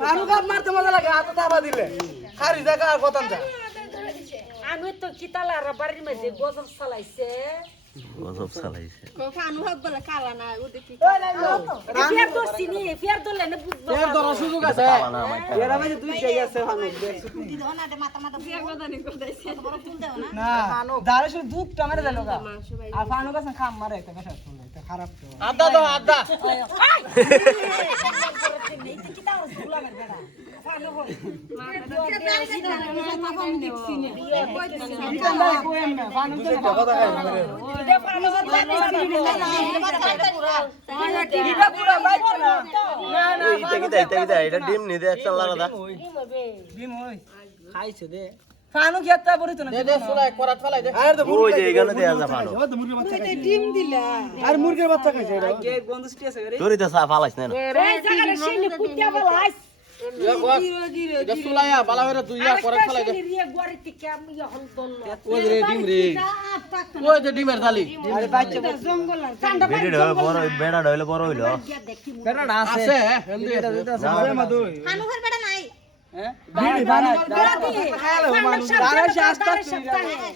ফানুক মারতে মজা লাগে হাতে দাবা দিলে খারি জায়গা আর কত যা আমি তো কিতালার বাড়ির মধ্যে গজব চালাইছে গজব চালাইছে ফের দর্শি নি ফের দলে না বুঝবো এর ধরার সুযোগ আছে এরা ভাই দুই জায়গা আছে ফানুক না দাঁড়ে শুধু দুধটা মেরে দিল গা আর ফানুক আছে খাম মারে এটা বেশা শুনলে এটা খারাপ তো আদা দাও আদা এটা ডিম নি দে একটা লাগা খাইছে দে ফানুক ইয়াত্তা বড় তো না দে সুলাই করাত ফলাই দে আর তো ওই যে এখানে দেয়া যা ভালো মুরগির বাচ্চা খাইছে ডিম দিলা আর মুরগির বাচ্চা খাইছে এটা কে গন্ধ সিটি আছে রে তোরই তো সা ফালাইছ না এই জায়গায় শিলি কুত্তা বলাইস এটা সুলাইয়া বালা হইরা দুইয়া করাত ফলাই দে রিয়া গড়ি থেকে আমি হল দল ওই রে ডিম রে ওই যে ডিমের থালি আরে বাচ্চা জঙ্গল ঠান্ডা বেড়ে হইলো বড় বেড়া হইলো বড় হইলো বেড়া আছে হেলদি আছে মাদু হানুঘর বেড়া নাই হ্যাঁ বাড়ি বাড়ি খায়ালে মানুষ দাঁড়ায় আস্তে আস্তে